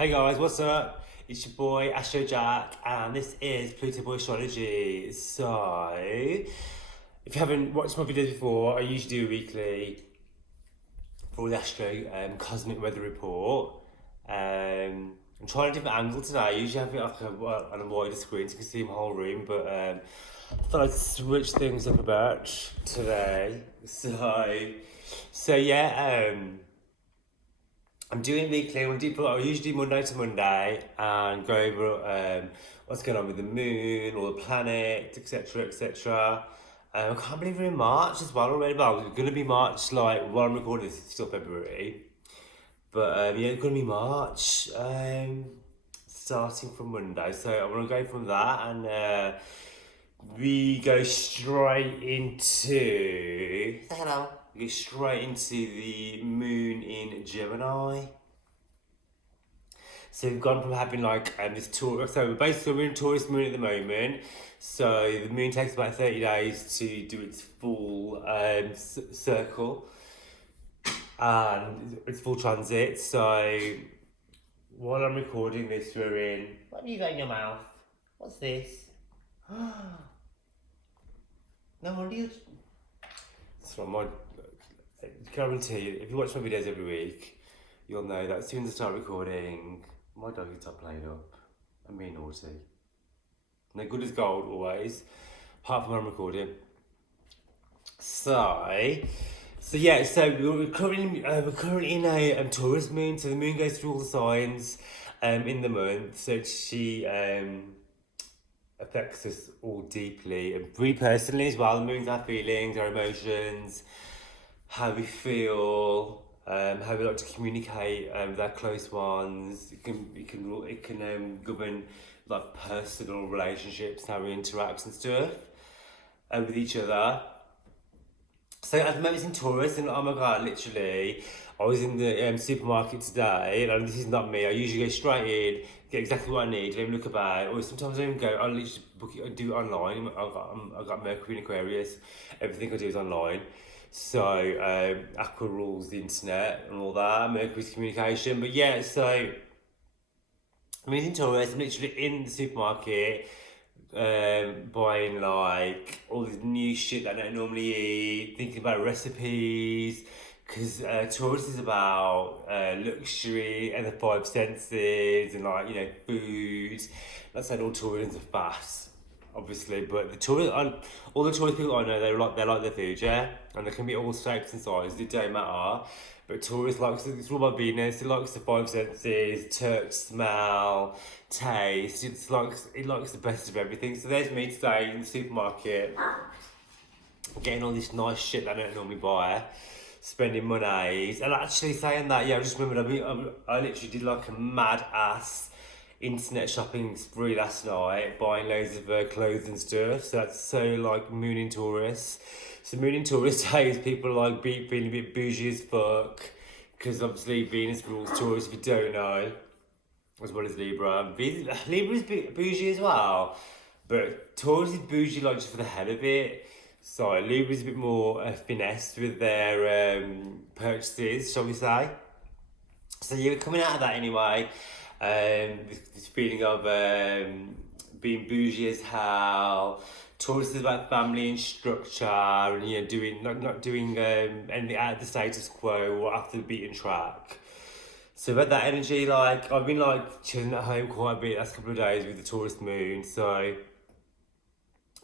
Hey guys, what's up? It's your boy Astro Jack, and this is Pluto Boy Astrology. So, if you haven't watched my videos before, I usually do a weekly for the Astro Cosmic Weather Report. I'm trying a different angle today. I usually have it like on a wider screen so you can see my whole room, but I thought I'd switch things up a bit today. So yeah. I'm doing weekly. I usually do Monday to Monday and go over what's going on with the moon, all the planets, etc., etc. I can't believe we're in March as well already. Well, it's going to be March, like while I'm recording this, it's still February. But yeah, it's going to be March, starting from Monday. So I want to go from that and we go straight into. Say hello. We go straight into the moon in Gemini. So we've gone from having like this tour. So basically, we're in Taurus moon at the moment. So the moon takes about 30 days to do its full circle and its full transit. So while I'm recording this, we're in. What have you got in your mouth? What's this? No wonder you. So my guarantee you, if you watch my videos every week, you'll know that as soon as I start recording, my dog gets up playing up. I'm being naughty. And they're good as gold always, apart from when I'm recording. So yeah, so we're currently in a Taurus moon, so the moon goes through all the signs in the month, so she affects us all deeply, and really personally as well. The moon's our feelings, our emotions, how we feel, how we like to communicate with our close ones. It can govern like personal relationships, how we interact and stuff with each other. So at the moment it's in Taurus, and oh my god, literally, I was in the supermarket today, and this is not me. I usually go straight in, get exactly what I need, don't even look about, or sometimes I don't even go. I literally book it, I do it online. I've got Mercury and Aquarius. Everything I do is online. So Aqua rules the internet and all that. Mercury's communication, but yeah. So I mean, in Taurus, I'm literally in the supermarket buying like all this new shit that I don't normally eat, thinking about recipes, because Taurus is about luxury and the five senses and like, food. Not saying all Taurans are fat, obviously, but all the Taurus people I know, they like their food, yeah, and they can be all shapes and sizes. It don't matter. But Taurus likes it's all about Venus. It likes the five senses: touch, smell, taste. It likes the best of everything. So there's me today in the supermarket, getting all this nice shit that I don't normally buy, spending monies, and actually saying that, yeah, I just remembered I literally did like a mad ass internet shopping spree last night, buying loads of clothes and stuff. So that's so like moon in Taurus. So moon in Taurus days, people are like feeling a bit bougie as fuck, because obviously Venus rules Taurus, if you don't know, as well as Libra. Libra is bougie as well, but Taurus is bougie like just for the hell of it. So Libra is a bit more finesse with their purchases, shall we say. So yeah, we're coming out of that anyway. This feeling of being bougie as hell. Taurus is about family and structure, and doing not doing anything out of the status quo or after the beaten track. So about that energy, like I've been like chilling at home quite a bit last couple of days with the Taurus moon, so I'm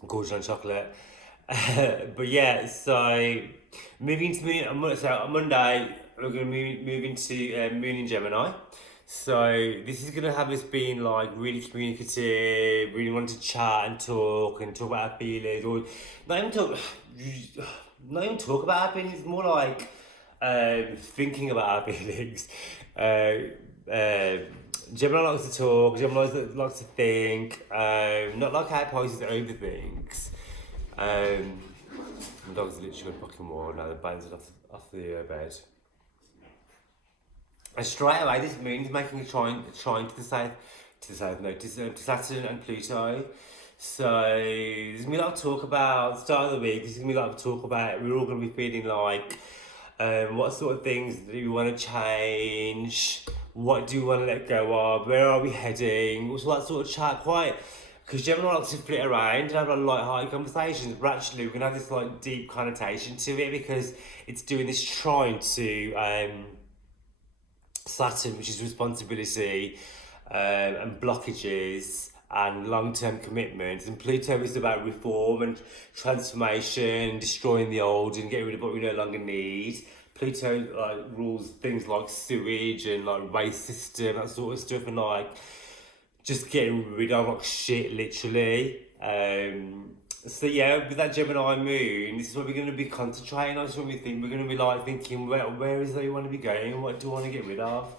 gorgeous on chocolate. But yeah, so moving to moon on Monday, we're gonna move into moon in Gemini. So this is gonna have us being like really communicative, really wanting to chat and talk about our feelings, or not even talk, not even talk about our feelings. More like thinking about our feelings. Gemini likes to talk. Gemini likes to think. Not like how Pisces overthinks. My dog's literally got fucking wild now. The bands off the bed. And straight away, this moon is making a trine to the south, to Saturn and Pluto. So there's gonna be a lot of talk about start of the week. There's gonna be a lot of talk about. We're all gonna be feeling like What sort of things do you want to change? What do you want to let go of? Where are we heading? Also that sort of chat, quite, because Gemini likes to flit around and have a light-hearted conversations, but actually we're gonna have this like deep connotation to it because it's doing this trying to Saturn, which is responsibility and blockages and long-term commitments, and Pluto is about reform and transformation, destroying the old and getting rid of what we no longer need. Pluto rules things like sewage and like waste system, that sort of stuff, and like just getting rid of like shit, literally. So yeah, with that Gemini moon, this is what we're going to be concentrating on. This is what we think. We're going to be like thinking, where is that you want to be going? What do I want to get rid of?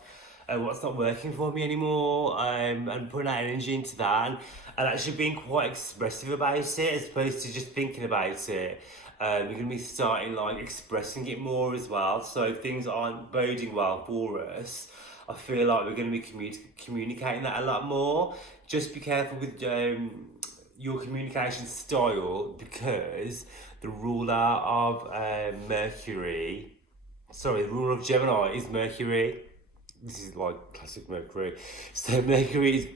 What's not working for me anymore? And putting that energy into that, and actually being quite expressive about it, as opposed to just thinking about it. We're going to be starting like expressing it more as well. So if things aren't boding well for us, I feel like we're going to be communicating that a lot more. Just be careful with your communication style, because the ruler of the ruler of Gemini is Mercury. This is like classic Mercury. So Mercury is,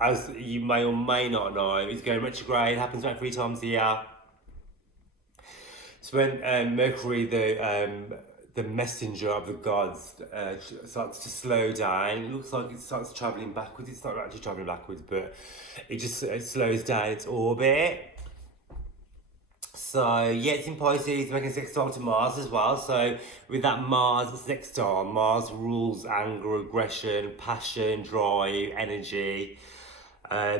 as you may or may not know, is going retrograde. It happens about 3 times a year. So when Mercury, the messenger of the gods, starts to slow down, it looks like it starts traveling backwards. It's not actually traveling backwards, but it slows down its orbit. So yeah, it's in Pisces, making sextile to Mars as well. So with that Mars sextile, Mars rules anger, aggression, passion, drive, energy.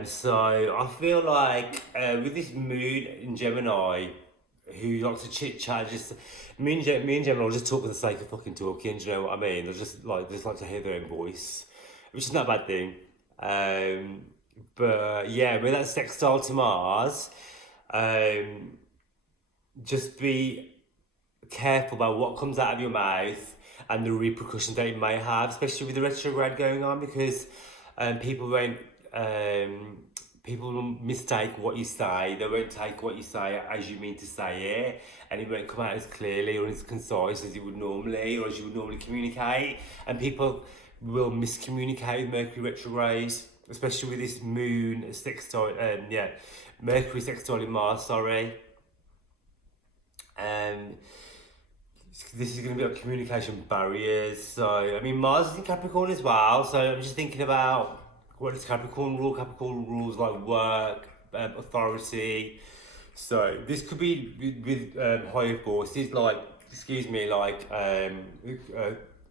So I feel like with this moon in Gemini, who likes to chit chat, just me and Gemini will just talk for the sake of fucking talking. Do you know what I mean? They just like to hear their own voice, which is not a bad thing. But yeah, with that sextile to Mars, just be careful about what comes out of your mouth and the repercussions that it may have, especially with the retrograde going on, because people won't people will mistake what you say. They won't take what you say as you mean to say it, and it won't come out as clearly or as concise as it would normally, or as you would normally communicate. And people will miscommunicate with Mercury retrograde, especially with this moon sextile. Mercury sextile in Mars. Sorry. This is going to be like communication barriers. So I mean, Mars is in Capricorn as well. So I'm just thinking about what does Capricorn rule. Capricorn rules like work, authority. So this could be with higher forces, like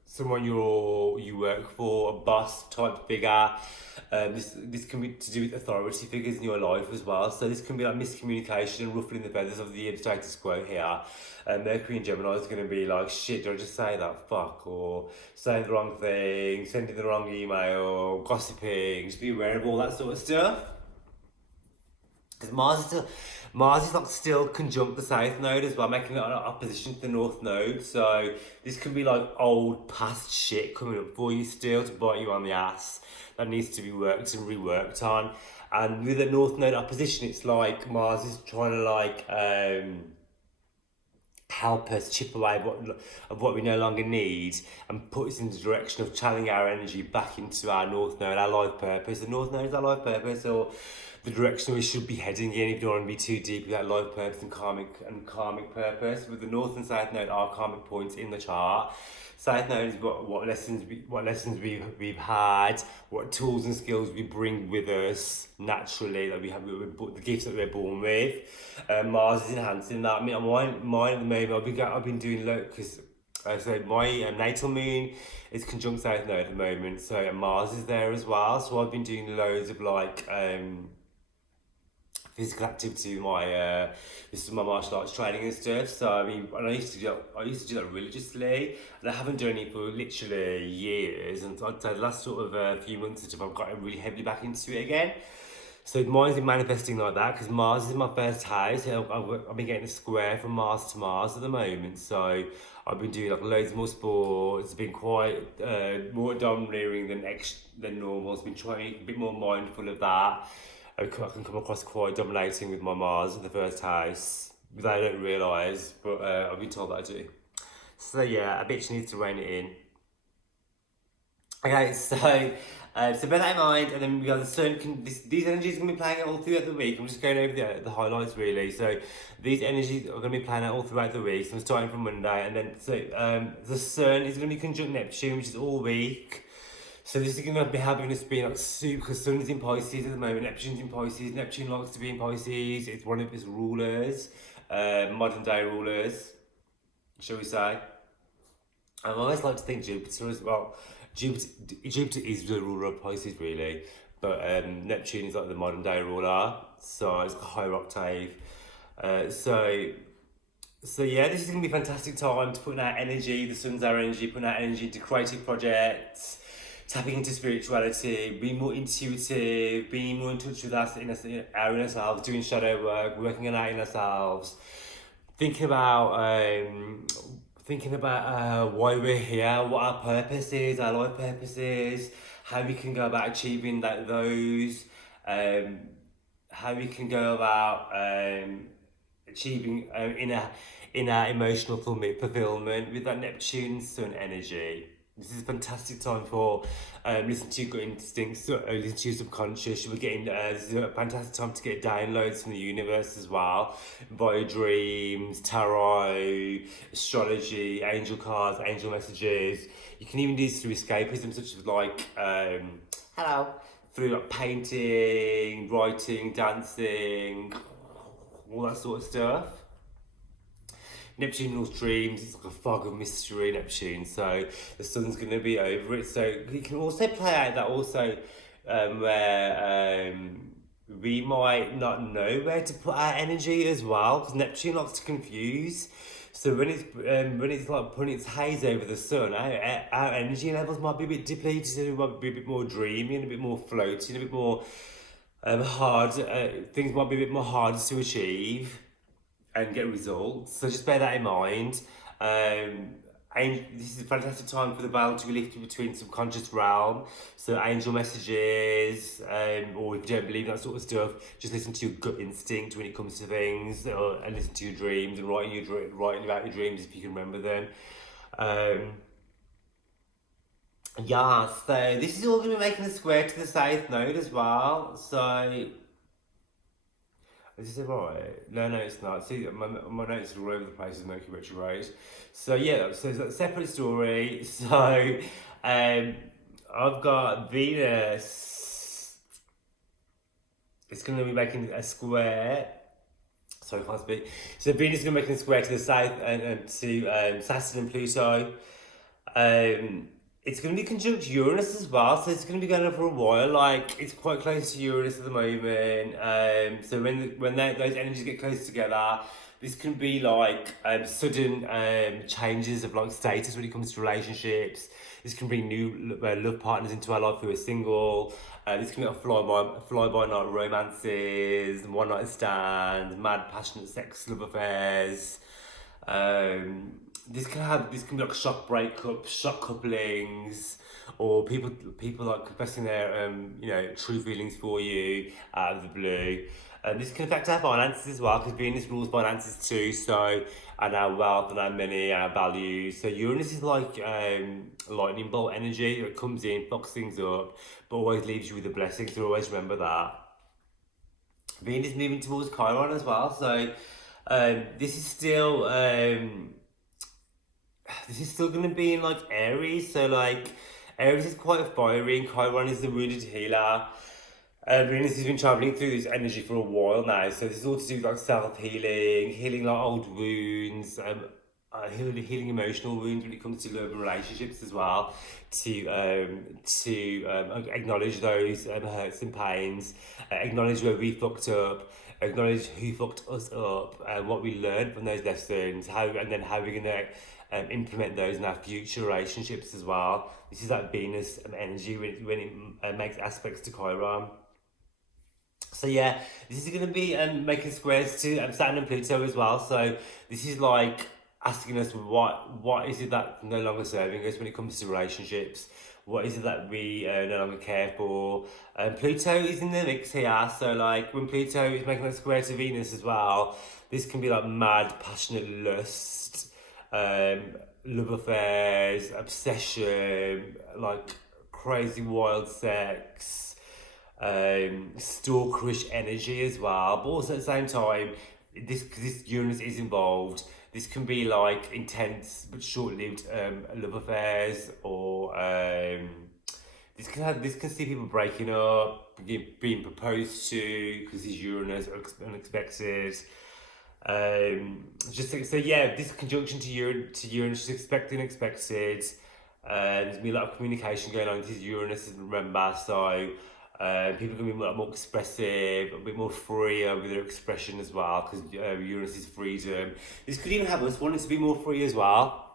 someone you work for, a boss type figure. This can be to do with authority figures in your life as well. So this can be like miscommunication and ruffling the feathers of the status quo here. Mercury and Gemini is going to be like, shit, did I just say that? Fuck. Or saying the wrong thing, sending the wrong email, gossiping. Just be aware of all that sort of stuff. Because Mars is like still conjunct the South Node as well, making it an opposition to the North Node. So this could be like old past shit coming up for you still to bite you on the ass that needs to be worked and reworked on. And with the North Node opposition, it's like Mars is trying to help us chip away what we no longer need and put us in the direction of channeling our energy back into our North Node, our life purpose. The North Node is our life purpose, or the direction we should be heading in if you don't want to be too deep with that life purpose and karmic purpose. With the North and South Node are karmic points in the chart. South Node is what lessons we've had, what tools and skills we bring with us naturally, that we have, the gifts that we're born with. Mars is enhancing that. I mean, mine at the moment, I've been doing because so my natal moon is conjunct South Node at the moment, so Mars is there as well. So I've been doing loads of physical activity with this is my martial arts training and stuff. So I mean, and I used to do that religiously, and I haven't done it for literally years. And I'd say the last sort of few months or so, I've got really heavily back into it again. So mine's been manifesting like that because Mars is in my first house. I've been getting a square from Mars to Mars at the moment. So I've been doing like loads more sports. It's been quite more domineering than normal. I've been trying to be a bit more mindful of that. I can come across quite dominating with my Mars in the first house, that I don't realise, but I've been told that I do. So yeah, a bitch needs to rein it in. Okay, so bear that in mind, and then we got the sun. These energies are going to be playing out all throughout the week. I'm just going over the highlights really. So these energies are going to be playing out all throughout the week. So I'm starting from Monday, and then the sun is going to be conjunct Neptune, which is all week. So this is going to be having us being like super, because Sun's in Pisces at the moment, Neptune's in Pisces. Neptune likes to be in Pisces. It's one of its rulers, modern day rulers, shall we say. I always like to think Jupiter as well. Jupiter, Jupiter is the ruler of Pisces, really, but Neptune is like the modern day ruler, so it's a higher octave. Uh, so, so yeah, this is gonna be a fantastic time to put out energy. The sun's our energy, putting out energy into creative projects, tapping into spirituality, being more intuitive, being more in touch with our inner selves, doing shadow work, working on our inner selves, thinking about why we're here, what our purpose is, our life purpose is, how we can go about achieving those, um, how we can go about achieving inner emotional fulfillment with that Neptune Sun energy. This is a fantastic time for listening to your gut instincts, listen to your subconscious. We're getting this is a fantastic time to get downloads from the universe as well, via dreams, tarot, astrology, angel cards, angel messages. You can even do this through escapism, such as like hello, through like painting, writing, dancing, all that sort of stuff. Neptune rules dreams, it's like a fog of mystery, Neptune, so the sun's going to be over it. So you can also play out that also where we might not know where to put our energy as well, because Neptune likes to confuse. So when it's like putting its haze over the sun, our energy levels might be a bit depleted, it might be a bit more dreamy and a bit more floaty and a bit more hard. Things might be a bit more harder to achieve and get results. So just bear that in mind. And this is a fantastic time for the veil to be lifted between subconscious realm. So angel messages, or if you don't believe that sort of stuff, just listen to your gut instinct when it comes to things, and listen to your dreams and writing about your dreams if you can remember them. Yeah, so this is all going to be making a square to the south node as well. So is this right? No, it's not. See, my notes are all over the place with Mercury retrograde. So yeah, so it's a separate story. So I've got Venus. It's going to be making a square. Sorry, I can't speak. So Venus is going to be making a square to the south and to Saturn and Pluto. It's going to be conjunct Uranus as well, so it's going to be going on for a while. Like it's quite close to Uranus at the moment. So those energies get close together, this can be like sudden changes of like status when it comes to relationships. This can bring new love partners into our life who are single. This can be like fly by night romances, one night stands, mad passionate sex love affairs. Um, this can be like shock breakups, shock couplings, or people like confessing their true feelings for you out of the blue. This can affect our finances as well, because Venus rules finances too. So and our wealth and our money, our values. So Uranus is like lightning bolt energy that comes in, fucks things up, but always leaves you with a blessing. So always remember that. Venus moving towards Chiron as well. So this is still going to be in like Aries. So like Aries is quite fiery and Chiron is the wounded healer. Venus has been traveling through this energy for a while now, so this is all to do with like self-healing, healing like old wounds, healing emotional wounds when it comes to love and relationships as well, to acknowledge those hurts and pains, acknowledge where we fucked up, acknowledge who fucked us up, and what we learned from those lessons, and then how we're gonna implement those in our future relationships as well. This is like Venus energy when it makes aspects to Chiron. So yeah, this is going to be making squares to Saturn and Pluto as well. So this is like asking us what is it that no longer serving us when it comes to relationships. What is it that we no longer care for? Pluto is in the mix here. So like when Pluto is making a square to Venus as well, this can be like mad passionate lust. um, love affairs, obsession, like crazy wild sex, stalkerish energy as well. But also at the same time, this Uranus is involved. This can be like intense but short-lived love affairs, or this can see people breaking up, being proposed to because these Uranus are unexpected. Just so yeah, this conjunction to Uranus is expected unexpected. There's gonna be a lot of communication going on. This is Uranus, remember, so people are gonna be a lot more expressive, a bit more freer with their expression as well, because Uranus is freedom. This could even have us wanting to be more free as well.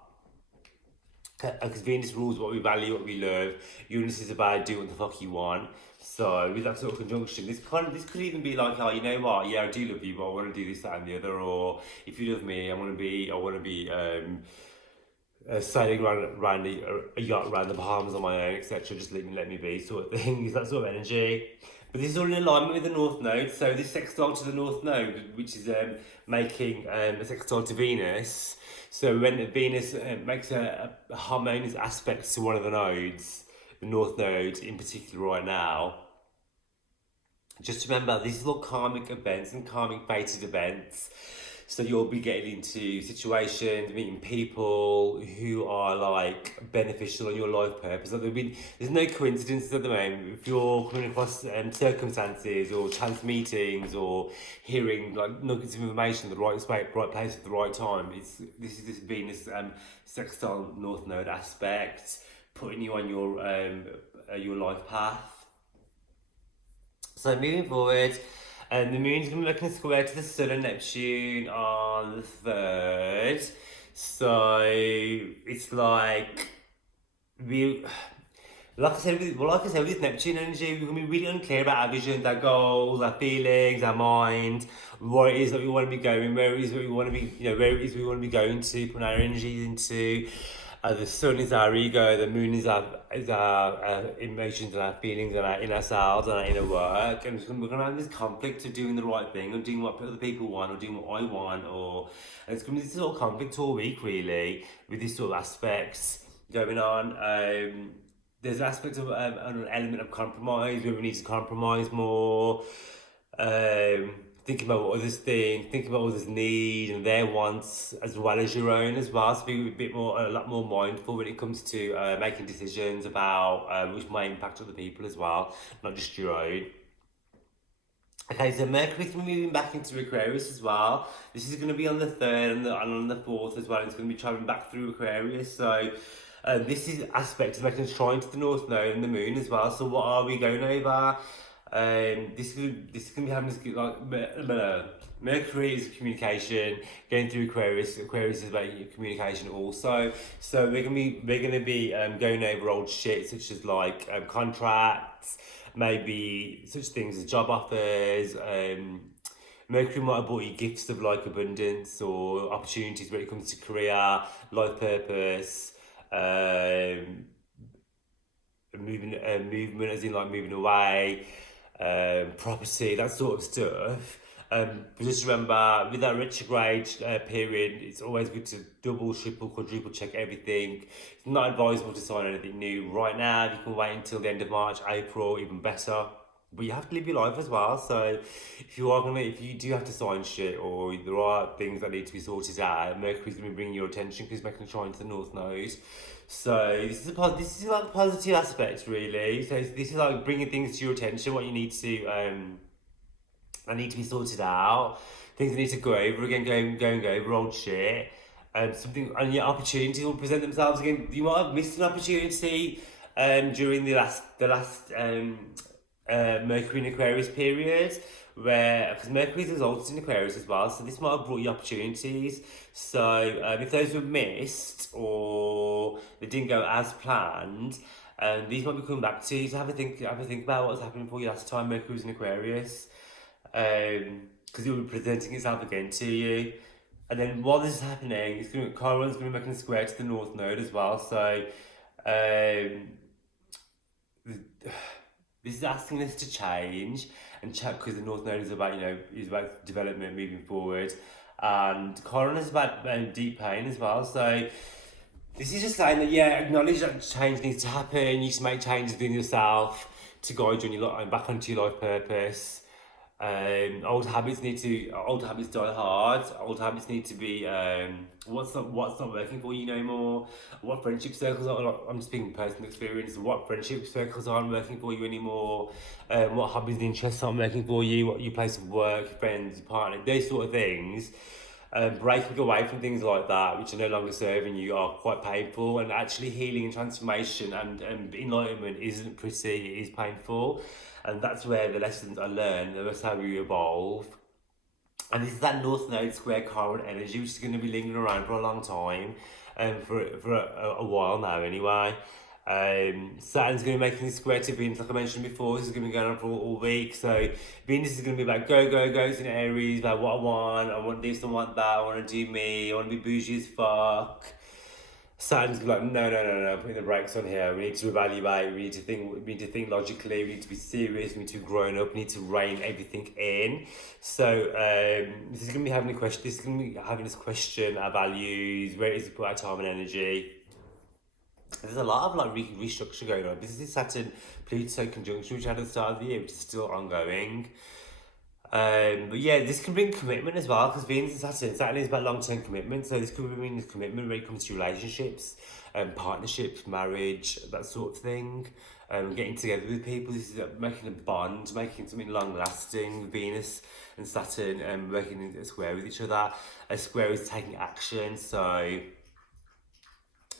Because Venus rules what we value, what we love. Uranus is about doing what the fuck you want. So with that sort of conjunction, this could even be like, oh, you know what? Yeah, I do love you, but I want to do this, that, and the other. Or if you love me, I want to be sailing around a yacht around the Bahamas on my own, etc. Just let me be, sort of thing. Is that sort of energy. But this is all in alignment with the North Node. So this sextile to the North Node, which is making a sextile to Venus. So when Venus makes a harmonious aspect to one of the nodes, the North Node in particular right now, just remember these are all karmic events and karmic fated events. So you'll be getting into situations, meeting people who are like beneficial on your life purpose. Like there's no coincidences at the moment. If you're coming across circumstances or chance meetings or hearing like nuggets of information at the right place at the right time, this is this Venus sextile North Node aspect putting you on your life path. So moving forward, the moon's going to be looking square to the sun and Neptune on the 3rd. So it's like like I said, with Neptune energy, we're going to be really unclear about our visions, our goals, our feelings, our mind, what it is that we want to be going, where it is that we want to be, where it is we want to be going to, put our energies into. The sun is our ego, the moon is our emotions and our feelings and our inner selves and our inner work. And we're going to have this conflict of doing the right thing, or doing what other people want, or doing what I want, and it's going to be this sort of conflict all week, really, with these sort of aspects going on. There's an aspect of an element of compromise where we need to compromise more. Thinking about what others think, thinking about what others need and their wants as well as your own as well. So be a lot more mindful when it comes to making decisions about which might impact other people as well, not just your own. Okay, so Mercury's going to be moving back into Aquarius as well. This is going to be on the 3rd and on the 4th as well. It's going to be traveling back through Aquarius. So this is aspect of making a trine to the North Node and the Moon as well. So what are we going over? This is going to be happening like Mercury is communication, going through Aquarius. Aquarius is about communication also. So we're going to be going over old shit such as like contracts, maybe such things as job offers. Mercury might have brought you gifts of like abundance or opportunities when it comes to career, life purpose, movement as in like moving away, property, that sort of stuff. But just remember, with that retrograde period, it's always good to double, triple, quadruple check everything. It's not advisable to sign anything new right now. You can wait until the end of March, April, even better. But you have to live your life as well. So if you do have to sign shit, or there are things that need to be sorted out, Mercury's going to be bringing your attention because it's making a trine to the North Node. So this is like positive aspects, really. So this is like bringing things to your attention, what you need to that need to be sorted out, things that need to go over again, going over old shit, and your opportunities will present themselves again. You might have missed an opportunity during the last Mercury in Aquarius period, where because Mercury is exalted in Aquarius as well, so this might have brought you opportunities. So if those were missed or they didn't go as planned, these might be coming back to you. So have a think about what's happening for you last time Mercury was in Aquarius, because it will be presenting itself again to you. And then while this is happening, Chiron's going to be making a square to the North Node as well. So this is asking us to change and check, because the North Node is about development moving forward. and Chiron is about deep pain as well. So this is just saying that, yeah, acknowledge that change needs to happen. You need to make changes within yourself to guide you on your back onto your life purpose. Old habits die hard. Old habits need to be what's not working for you no more. What friendship circles are like, I'm speaking personal experience. What friendship circles aren't working for you anymore. What hobbies and interests aren't working for you. What your place of work, your friends, your partner, those sort of things. Breaking away from things like that, which are no longer serving you, are quite painful. And actually, healing and transformation and enlightenment isn't pretty, it is painful. And that's where the lessons are learned, that's how we evolve. And this is that North Node square current energy, which is going to be lingering around for a long time, for a while now anyway. Saturn's going to be making this square to Venus, like I mentioned before. This is going to be going on for all week. So Venus is going to be about goes in Aries, about what I want this, I want that, I want to do me, I want to be bougie as fuck. Saturn's gonna be like, no, putting the brakes on here. We need to evaluate, we need to think logically, we need to be serious, we need to be grown up, we need to rein everything in. So this is gonna be having this question our values, where it is to put our time and energy. There's a lot of like restructure going on. This is Saturn Pluto conjunction, which had at the start of the year, which is still ongoing. But yeah, this can bring commitment as well, because Venus and Saturn is about long-term commitment. So this could bring commitment when it comes to relationships, partnerships, marriage, that sort of thing. Getting together with people. This is making a bond, making something long-lasting. Venus and Saturn working in a square with each other. A square is taking action. So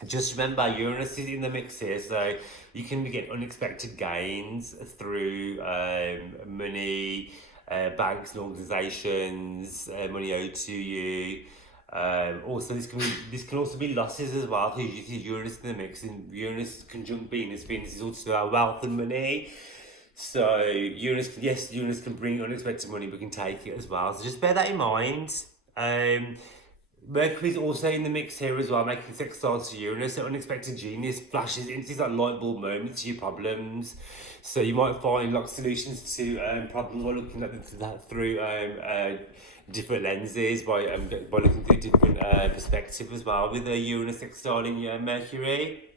just remember, Uranus is in the mix here, so you can get unexpected gains through money, banks and organisations, money owed to you. Also, this can also be losses as well, because you see Uranus in the mix, and Uranus conjunct Venus. Venus is also our wealth and money. So Uranus can bring unexpected money, but can take it as well. So just bear that in mind. Mercury's also in the mix here as well, making sextiles to Uranus. So unexpected genius flashes into these like light bulb moments to your problems. So you might find like solutions to problems by looking at that through different lenses, by looking through different perspectives as well, with the Uranus sextiling Mercury.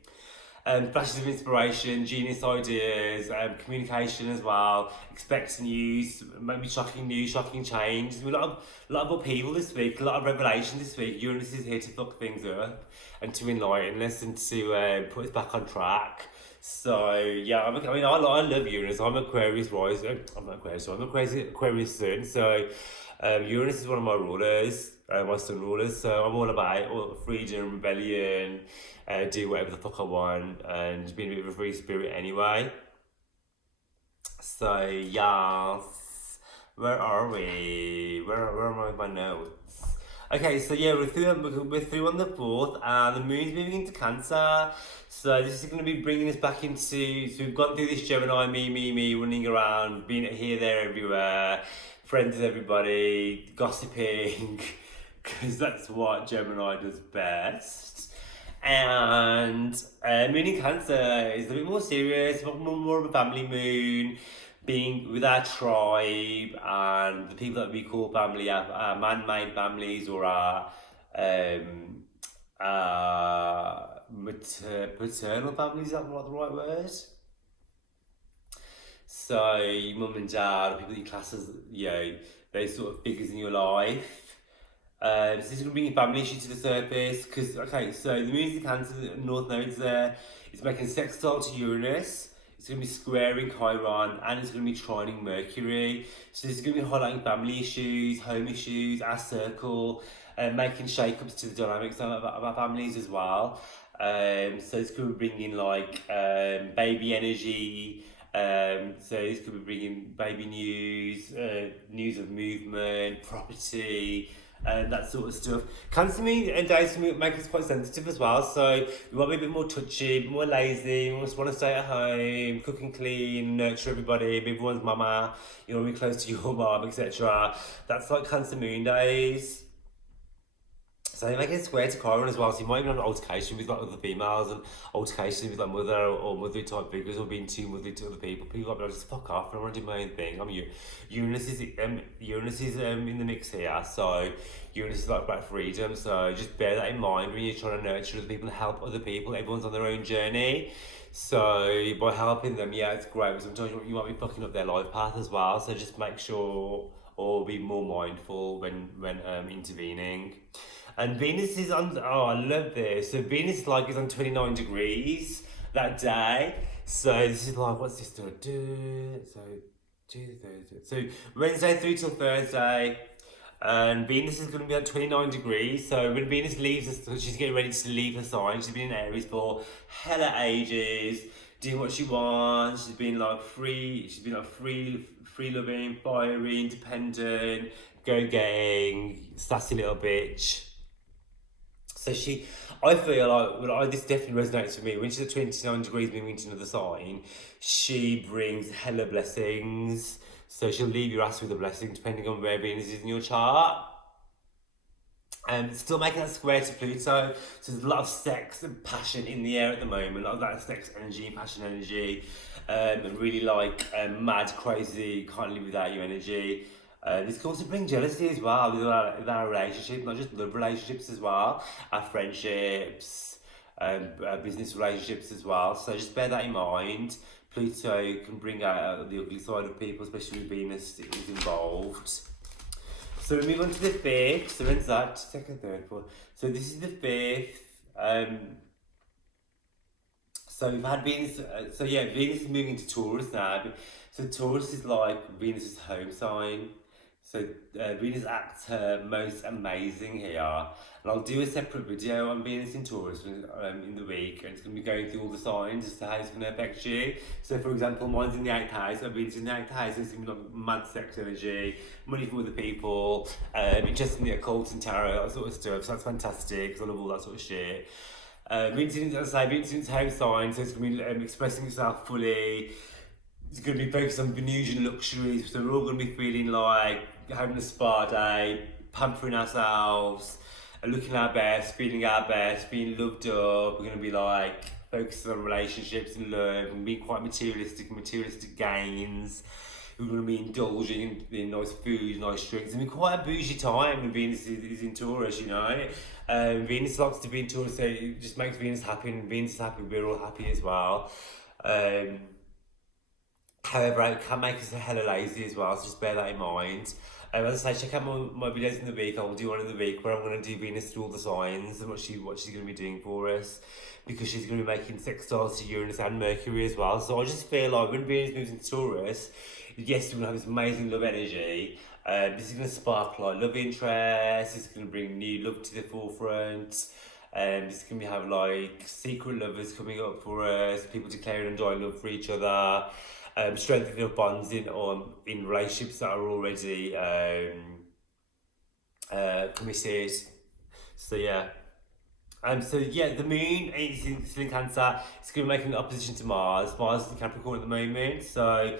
Flashes of inspiration, genius ideas, communication as well, expect news, maybe shocking news, shocking change. A lot of upheaval this week, a lot of revelation this week. Uranus is here to fuck things up and to enlighten us and to put us back on track. So yeah, I love Uranus. I'm Aquarius rising. I'm not Aquarius. I'm Aquarius sun. So Uranus is one of my rulers, my sun rulers. So I'm all about freedom, rebellion, do whatever the fuck I want, and just being a bit of a free spirit anyway. So yes, where are we? Where am I with my notes? Okay, so yeah, we're through on the 4th, and the moon's moving into Cancer. So this is going to be bringing us back into. So we've gone through this Gemini, me, running around, being here, there, everywhere, friends with everybody, gossiping, because that's what Gemini does best. And moon in Cancer is a bit more serious, more of a family moon, being with our tribe and the people that we call family, our man-made families, or our paternal families. Is that not the right word? So your mum and dad, people that you class as, those sort of figures in your life. So this is going to bring your family issue to the surface, because, okay, so the moon's in Cancer, North Node's there, it's making sextile to Uranus, it's going to be squaring Chiron, and it's going to be trining Mercury. So this is going to be highlighting family issues, home issues, our circle, making shake-ups to the dynamics of our families as well. So this could be bringing like baby energy. So this could be bringing baby news, news of movement, property, and that sort of stuff. Cancer and days can make us quite sensitive as well, so we want to be a bit more touchy, a bit more lazy, we just want to stay at home, cook and clean, nurture everybody, be everyone's mama, you know, be close to your mom, etc. That's like Cancer moon days. So they make it square to Chiron as well. So you might even have an altercation with like other females and altercation with like mother or mother type figures or being too motherly to other people. People might be like, just fuck off, I want to do my own thing. I'm Uranus is in the mix here. So Uranus is like about freedom. So just bear that in mind when you're trying to nurture other people and help other people. Everyone's on their own journey. So by helping them, yeah, it's great. But sometimes you might be fucking up their life path as well. So just make sure or be more mindful when intervening. And Venus is on. Oh, I love this. So Venus like is on 29 degrees that day. So this is like what's this to do? So Tuesday, Thursday. So Wednesday through till Thursday. And Venus is going to be at 29 degrees. So when Venus leaves us, she's getting ready to leave her sign. She's been in Aries for hella ages, doing what she wants. She's been like free. She's been like free loving, fiery, independent, go getting, sassy little bitch. So I feel like this definitely resonates with me. When she's at 29 degrees moving into another sign, she brings hella blessings. So she'll leave your ass with a blessing depending on where Venus is in your chart. And still making that square to Pluto. So there's a lot of sex and passion in the air at the moment. A lot of that sex energy, passion energy. And really like mad, crazy, can't live without you energy. This can also bring jealousy as well with our relationships, not just love relationships as well, our friendships, our business relationships as well. So just bear that in mind. Pluto can bring out the ugly side of people, especially when Venus is involved. So we move on to the 5th. So when's that? Second, third, fourth. So this is the 5th. So we've had Venus. Venus is moving to Taurus now. So Taurus is like Venus's home sign. So Venus acts her most amazing here. And I'll do a separate video on Venus in Taurus in the week. And it's going to be going through all the signs as to how it's going to affect you. So for example, mine's in the 8th house. So Venus in the 8th house. So it's going to be like mad sex energy, money from other people, interest in the occult and tarot, that sort of stuff. So that's fantastic because I love all that sort of shit. Venus in its home sign. So it's going to be expressing itself fully. It's going to be focused on Venusian luxuries, so we're all going to be feeling like having a spa day, pampering ourselves, looking our best, feeling our best, being loved up. We're going to be like focusing on relationships and love and being quite materialistic gains. We're going to be indulging in nice food, nice drinks. I mean, quite a bougie time when Venus is in Taurus, you know. Venus likes to be in Taurus, so it just makes Venus happy, and Venus is happy, we're all happy as well. However, it can make us hella lazy as well, so just bear that in mind. As I say, check out my videos in the week. I will do one in the week where I'm going to do Venus through all the signs and what she's going to be doing for us, because she's going to be making sextiles to Uranus and Mercury as well. So I just feel like when Venus moves into Taurus, yes, we're going to have this amazing love energy. This is going to spark like love interest. It's going to bring new love to the forefront. This is going to have like secret lovers coming up for us, people declaring undying love for each other. Strengthening of bonds in relationships that are already committed. So yeah. The moon is still in Cancer. It's going to be making an opposition to Mars. Mars is in Capricorn at the moment. So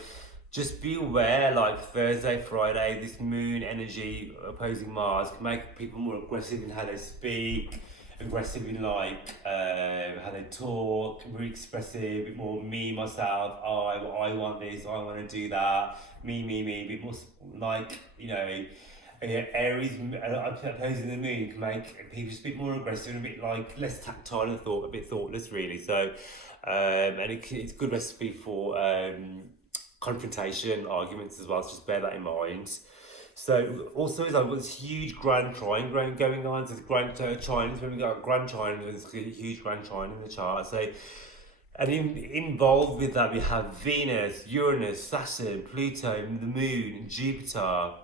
just be aware, like Thursday, Friday, this moon energy opposing Mars can make people more aggressive in how they speak, aggressive in like how they talk, very expressive, a bit more me, myself, I want this, I want to do that, me, a bit more like, you know, Aries opposing the moon can make people just a bit more aggressive and a bit like less tactile and a bit thoughtless really. So, and it's a good recipe for confrontation, arguments as well, so just bear that in mind. So also is like this huge grand trine going on. So it's grand trine. When we got a grand trine, there's a huge grand trine in the chart. So, and involved with that we have Venus, Uranus, Saturn, Pluto, the Moon, Jupiter.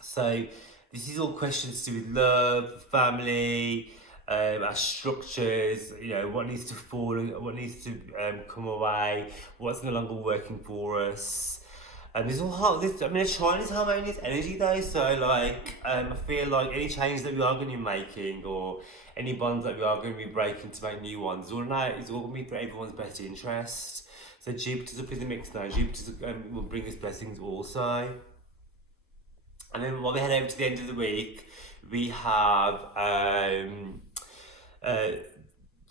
So this is all questions to do with love, family, our structures. You know, what needs to fall, what needs to come away, what's no longer working for us. And there's all Trine is harmonious energy though, so like I feel like any change that we are going to be making or any bonds that we are going to be breaking to make new ones, all going to be for everyone's best interest. So Jupiter's up in the mix now. Jupiter will bring us blessings also. And then while we head over to the end of the week, We have uh,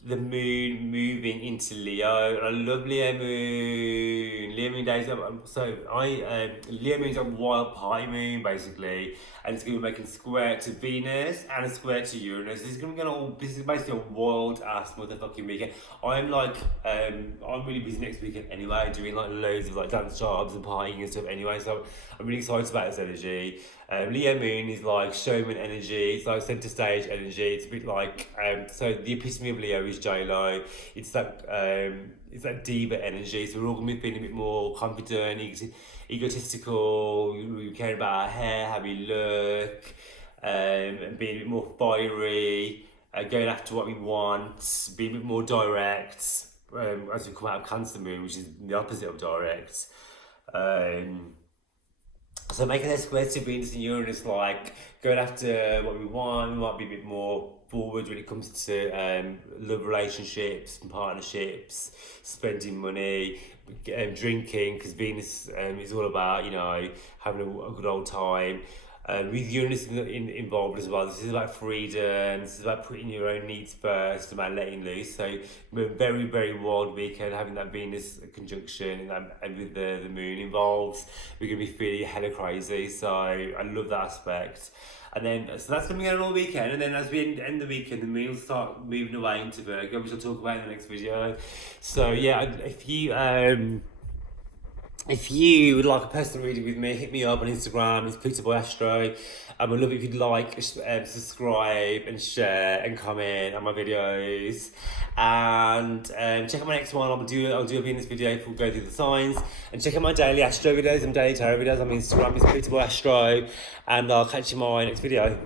the moon moving into Leo. And I love Leo moon. Leo moon days. Leo moon's a wild party moon basically, and it's going to be making square to Venus and a square to Uranus. This is going to be this is basically a wild ass motherfucking weekend. I'm really busy next weekend anyway, doing like loads of like dance jobs and partying and stuff anyway. So I'm really excited about this energy. Leo moon is like showman energy. It's like centre stage energy. It's a bit like so the epitome of Leo is J-Lo. It's that diva energy. So we're all gonna be feeling a bit more confident, egotistical. We care about our hair, how we look, and being a bit more fiery. Going after what we want, being a bit more direct. As we come out of Cancer moon, which is the opposite of direct. So making that square to Venus and Uranus, like going after what we want, we might be a bit more forward when it comes to love relationships and partnerships, spending money, drinking, because Venus is all about, having a good old time. With Uranus involved as well, this is about freedom, this is about putting your own needs first, about letting loose. So we're a very, very wild weekend, having that Venus conjunction and with the moon involved, we're going to be feeling hella crazy. So I love that aspect. And then, so that's going to be going on all weekend. And then as we end the weekend, the moon will start moving away into Virgo, which I'll talk about in the next video. So yeah, if you would like a personal reading with me, hit me up on Instagram. It's Peter Boy Astro. I'd love it if you'd like, subscribe and share and comment on my videos. And check out my next one. I'll do a Venus video if we'll go through the signs. And check out my daily Astro videos and daily tarot videos on Instagram. It's Peter Boy Astro. And I'll catch you in my next video.